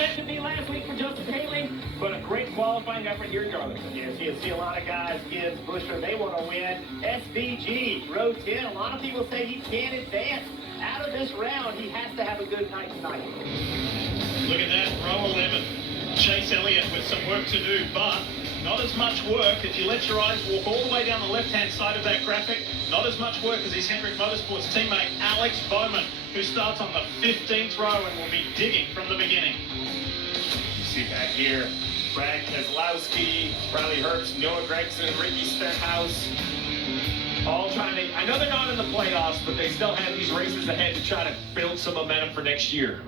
meant to be last week for Justin Haley, but a great qualifying effort here in Darlington. Yes, you see a lot of guys, Gibbs, Busher, they want to win. SVG, row 10, a lot of people say he can't advance. Out of this round, he has to have a good night tonight. Look at that, row 11. Chase Elliott with some work to do, but not as much work if you let your eyes walk all the way down the left-hand side of that graphic. Not as much work as his Hendrick Motorsports teammate Alex Bowman, who starts on the 15th row and will be digging from the beginning. You see back here, Brad Keselowski, Riley Herbst, Noah Gregson, Ricky Stenhouse, all trying to, I know they're not in the playoffs, but they still have these races ahead to try to build some momentum for next year.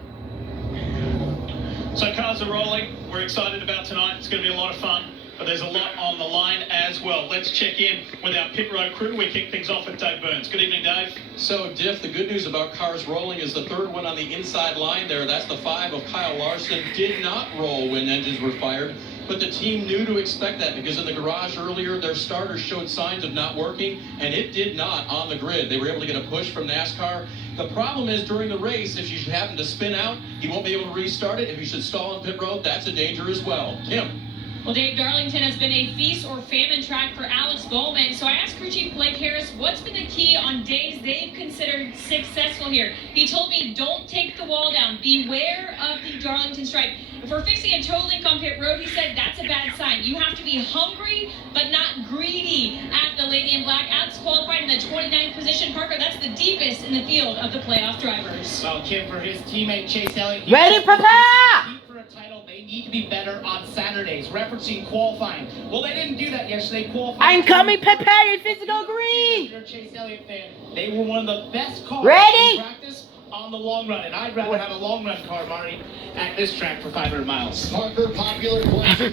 So cars are rolling. We're excited about tonight. It's going to be a lot of fun, but there's a lot on the line as well. Let's check in with our pit road crew. We kick things off with Dave Burns. Good evening, Dave. So, Diff, the good news about cars rolling is the third one on the inside line there. That's the 5 of Kyle Larson. Did not roll when engines were fired, but the team knew to expect that because in the garage earlier, their starters showed signs of not working, and it did not on the grid. They were able to get a push from NASCAR. The problem is during the race, if you should happen to spin out, you won't be able to restart it. If you should stall on pit road, that's a danger as well. Kim. Well, Dave, Darlington has been a feast or famine track for Alex Bowman. So I asked crew chief Blake Harris, what's been the key on days they've considered successful here? He told me, don't take the wall down. Beware of the Darlington stripe. If we're fixing a toe link on pit road, he said, that's a bad sign. You have to be hungry, but not greedy at the Lady in Black. Alex qualified in the 29th position. Parker, that's the deepest in the field of the playoff drivers. Well, Kim, for his teammate Chase Elliott. Ready, Papa? For a title, they need to be better on Saturdays, referencing qualifying. Well, they didn't do that yesterday. Qualifying. I'm coming, Pepe. You're physical green. You're a Chase Elliott fan. They were one of the best cars Ready? in practice on the long run, and I'd rather have a long run car, Marty, at this track for 500 miles. Parker, popular question.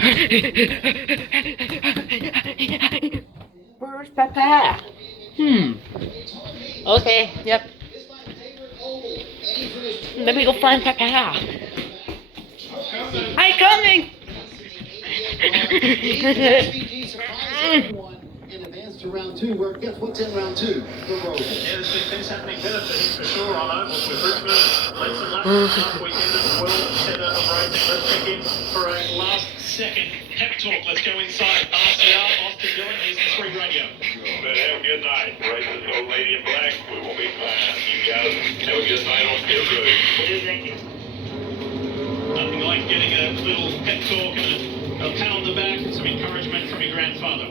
Where's Papa? Okay, yep. Let me go find Papa. I'm coming. In advance to round 2, where guess what's in round 2? The road. Yeah, there's been things happening benefiting for sure on ovals with Richmond. Let's last weekend as well. Set up a racing. Let's check in for a last second pep talk. Let's go inside. RCR, Austin Dillon, is the Street Radio. But have a good night. Races go Lady in Black. We will be fine. You guys have a good night on Field Road. Thank you. Nothing like getting a little pep talk and a pat on the back and some encouragement from your grandfather.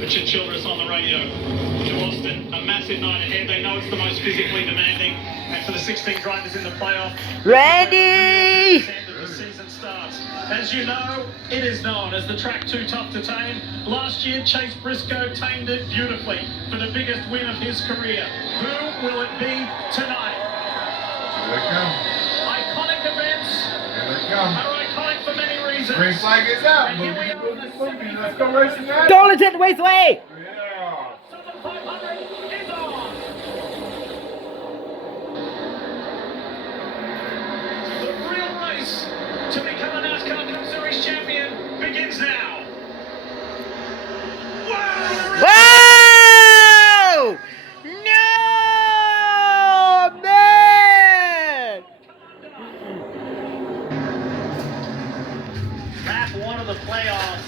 Richard Childress on the radio to Austin. A massive night ahead. They know it's the most physically demanding. And for the 16 drivers in the playoff, Ready? the season starts. As you know, it is known as the track too tough to tame. Last year, Chase Briscoe tamed it beautifully for the biggest win of his career. Who will it be tonight? Here they come. Iconic events Here they come. are iconic for many reasons. Green flag is out. And here we are in the Movie. Let's go racing now. Darlington the ways away. Yeah. Southern 500 is on. The real race to become a NASCAR Cup Series champion begins now. Wow! Whoa! No, man! Lap 1 of the playoffs.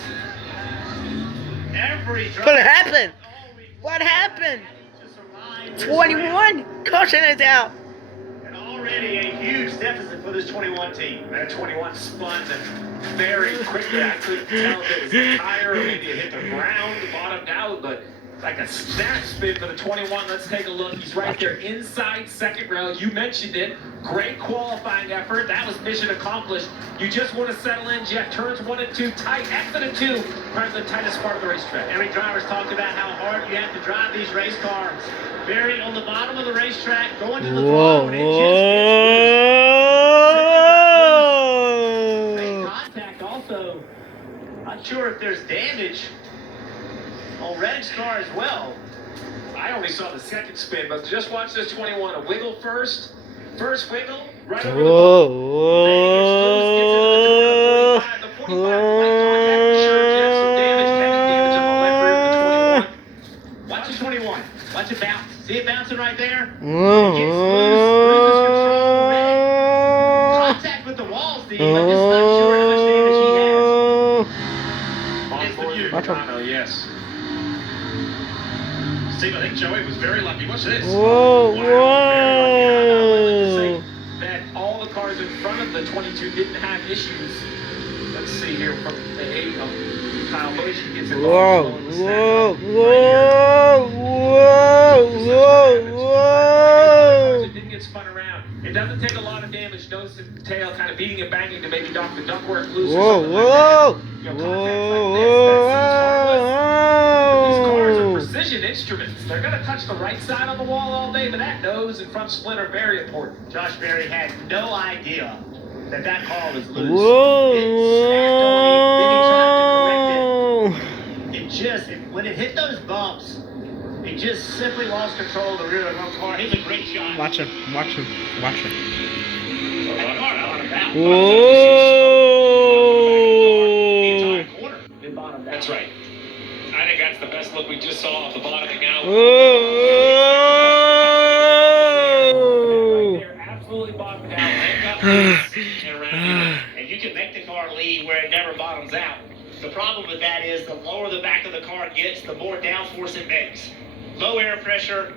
Every driver. What happened? What happened? 21? Caution is out. And already a huge deficit for this 21 team. That 21 spun very quickly. I couldn't tell if it was a tire or maybe it hit the ground, bottomed out, but like a snap spin for the 21. Let's take a look. He's right there inside second row. You mentioned it. Great qualifying effort. That was mission accomplished. You just want to settle in, Jeff. Turns 1 and 2 tight. Exit and 2. Probably the tightest part of the racetrack. Every driver's talked about how hard you have to drive these race cars. Buried on the bottom of the racetrack, going to the throttle, and it just gets loose. Make contact also. Not sure if there's damage on Redding's car as well. I only saw the second spin, but just watch this 21. A wiggle first. First wiggle, right over the ball. Then it gets loose, gets into the 45. The 45 light contact for sure, Jeff. Some damage, heavy damage on the left rear of the 21. Watch the 21. Watch it bounce. See it bouncing right there? It gets loose, loses control. Redding. Contact with the wall, Steve. team. I'm just not sure how much damage he has. On board the Watch him. Pagano, yes. Steve, I think Joey was very lucky. Watch this. Whoa, Wow, very lucky. Now, I'm not willing to say whoa. that all the cars in front of the 22 didn't have issues. Let's see here from the 8 of Kyle Busch. He gets Whoa, involved. whoa, whoa. It didn't get spun around. It doesn't take a lot of damage, nose and tail, kind of beating and banging to maybe knock the ductwork loose or something like that. You know, contacts like this, that seems harmless. But these cars are precision instruments. They're going to touch the right side on the wall all day, but that nose and front split are very important. Josh Berry had no idea that that car was loose. Whoa. It snapped on him, then he tried to correct it. When it hit those bumps, he just simply lost control of the rear of the car. He's a great shot. Watch him, watch him, watch him. That car out of bounds. Whoa. That's right. I think that's the best look we just saw off the bottoming out. Whoa. They're absolutely bottomed out. They've got pace and around. And you can make the car lead where it never bottoms out. The problem with that is the lower the back of the car gets, the more downforce it makes. Low air pressure.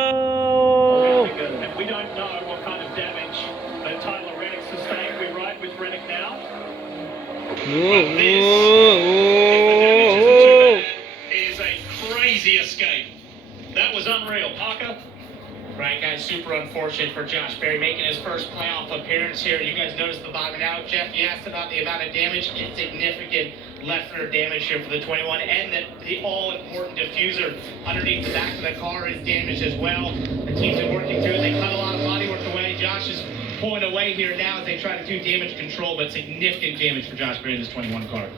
Whoa. And we don't know what kind of damage that Tyler Reddick sustained. We ride with Reddick now. Whoa. Is a crazy escape. That was unreal. Parker? Right, guys, super unfortunate for Josh Berry making his first playoff appearance here. You guys noticed the bottoming out. Jeff, you asked about the amount of damage. It's significant left rear damage here for the 21, and the all-important diffuser underneath the back of the car is damaged as well. The team's been working through it. They cut a lot of bodywork away. Josh is pulling away here now as they try to do damage control, but significant damage for Josh Berry in this 21 car.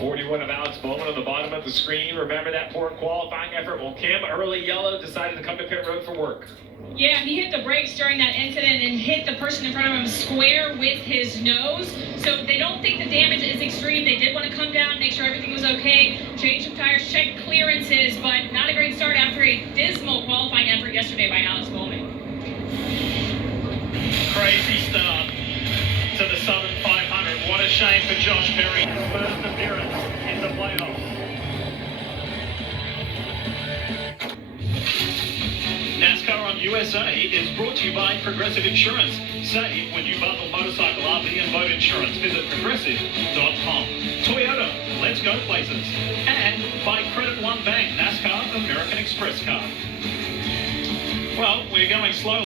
41 of Alex Bowman on the bottom of the screen. Remember that poor qualifying effort? Well, Kim, early yellow, decided to come to pit road for work. Yeah, he hit the brakes during that incident and hit the person in front of him square with his nose. So they don't think the damage is extreme. They did want to come down, make sure everything was okay, change some tires, check clearances, but not a great start after a dismal qualifying effort yesterday by Alex Bowman. Crazy start to the Southern 500. What a shame for Josh Berry. His first appearance in the playoffs. NASCAR on USA is brought to you by Progressive Insurance. Save when you bundle motorcycle, RV and boat insurance. Visit progressive.com. Toyota, let's go places. And by Credit One Bank, NASCAR American Express card. Well, we're going slow.